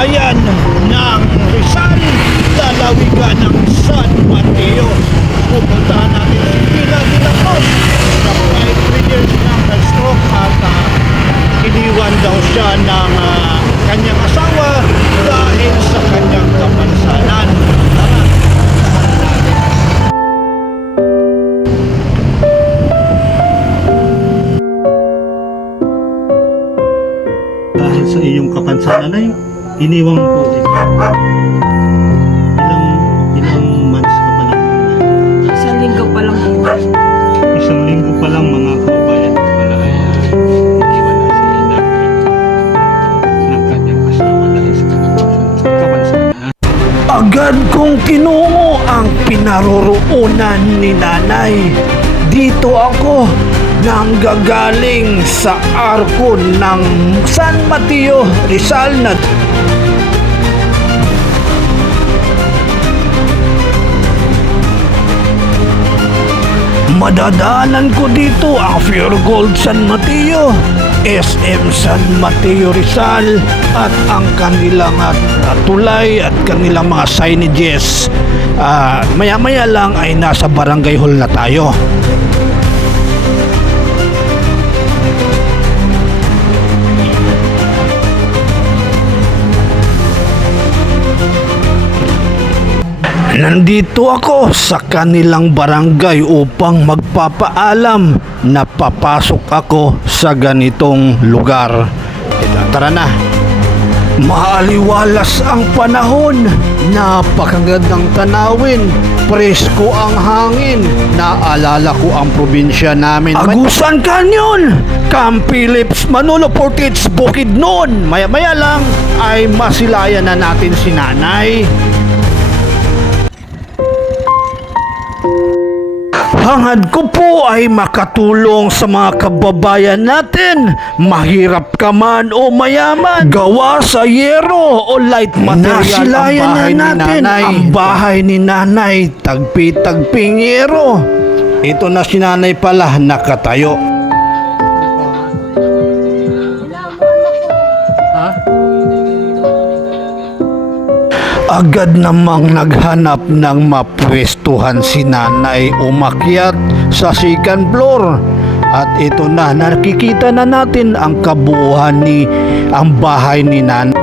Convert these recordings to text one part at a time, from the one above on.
bayan ng Rizal, lalawigan ng San Mateo. Pupuntahan natin si Pila de la Cruz na 3 years ng na-stroke at iniwan daw siya ng kanyang asawa dahil sa kanyang kapansanan. Dahil sa iyong kapansanan ay iniwang po ilang months ka pa lang? Isang linggo pa lang po. Isang linggo pa lang mga kabayan pala ay iniwan na si Inay ng kanyang asawa dahil sa kanyang kapansanan. Agad kong kinungo ang pinaroroonan ni nanay. Dito ako nang gagaling sa arko ng San Mateo, Rizal na madadaanan ko dito ang Pure Gold San Mateo, SM San Mateo Rizal at ang kanilang tulay at kanilang mga signages. Maya-maya lang ay nasa barangay hall na tayo. Nandito ako sa kanilang barangay upang magpapaalam na papasok ako sa ganitong lugar. Tara na. Maaliwalas ang panahon, napakagandang tanawin, presko ang hangin, naalala ko ang probinsya namin. Agusan Canyon, Camp Phillips, Manolo Portage, Bukidnon. Maya-maya lang ay masilayan na natin si nanay. Hangad ko po ay makatulong sa mga kababayan natin, mahirap ka man o mayaman, gawa sa yero o light material. Nasilayan na natin ang bahay ni nanay, tagpi-tagping yero. Ito na si nanay pala nakatayo. Agad namang naghanap ng mapwestuhan si nanay, umakyat sa second floor. At ito na, nakikita na natin ang kabuuan ang bahay ni nanay.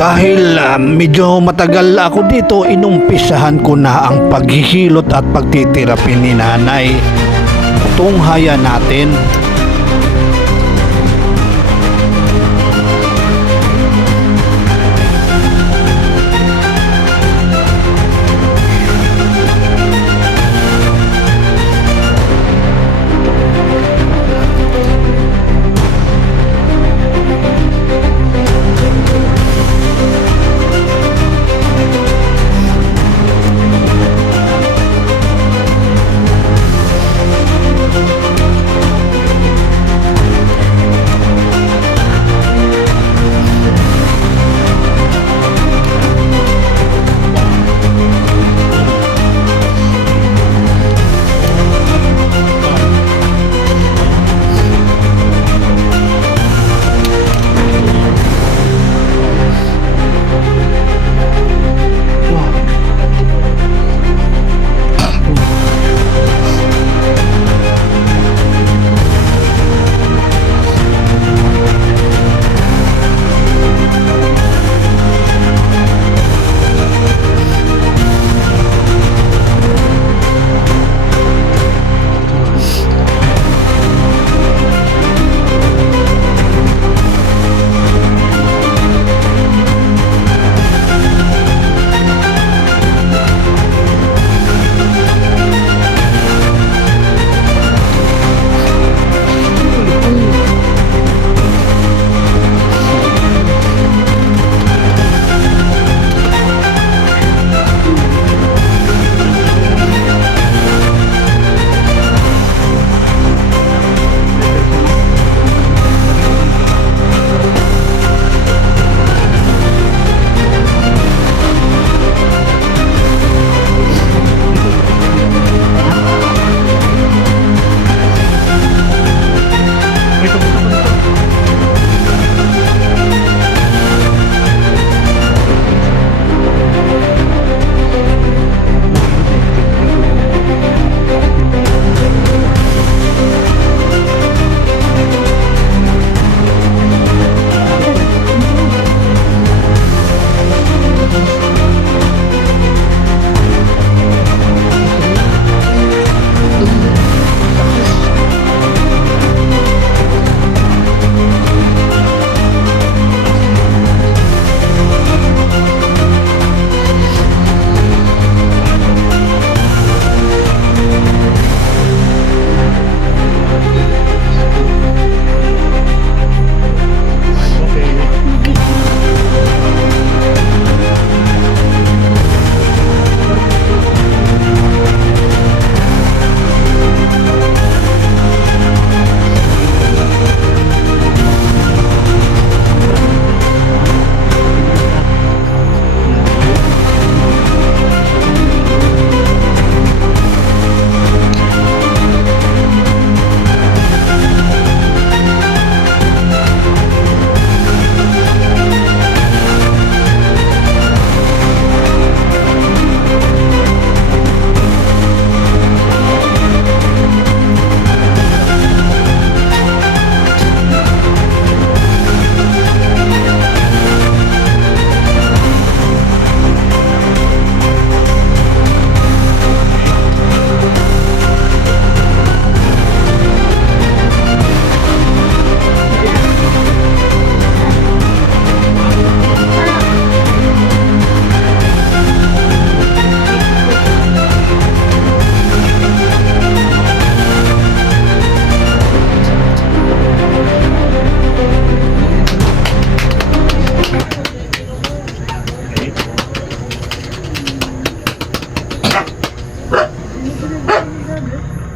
Dahil medyo matagal ako dito, inumpisahan ko na ang paghihilot at pagtitirapi ni nanay. Tunghayan natin.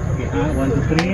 Okay, 1, 2, 3.